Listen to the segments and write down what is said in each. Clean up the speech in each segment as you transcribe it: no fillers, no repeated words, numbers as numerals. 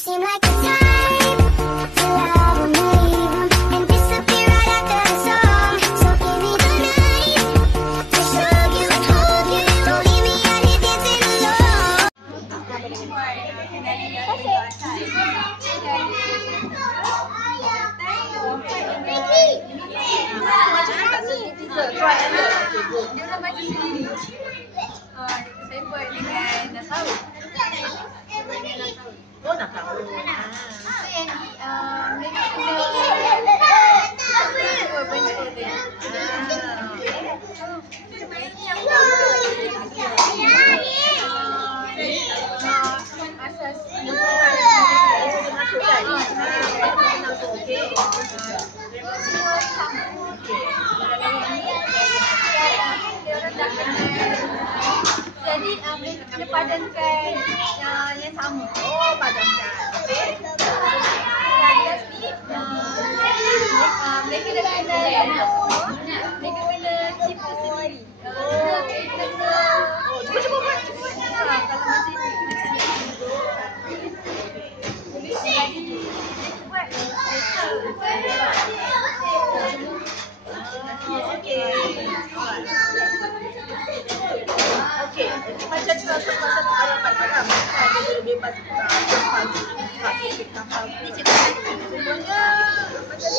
seem like the type to love or leave and disappear right after the song. So give me the night to show you and hold you. Don't leave me out here dancing alone. Dia orang baca sendiri. Saya buat dengan tahu. Oh, nak tahu. So yang mereka kena cuba bentuk dia. Ini yang asas jadi mereka kena padankan yang sama. Oh, padankan. Okey. Yang ni mereka dah kena mereka kena cipta sendiri. Cuba buat. Kalau macam ni jadi mereka buat Okey. Macam tu pasal ayam dia bebas ni cerita semuanya macam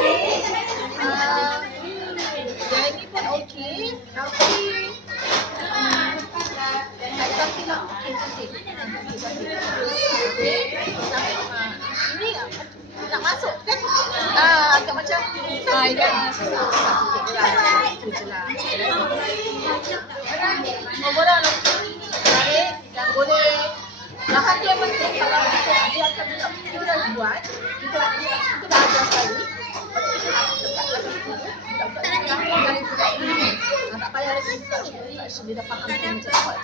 ni. Yang ini pun okey, tapi tapi nak okey. Ini nak masuk kan? Agak macam susah. Bola tarik dan boleh lahan dia penting kalau kita nak biarkan kita dah buat, kita dah ajar sekali. Lepas tu kita letak lagi tak payah lagi dia dah faham macam buat.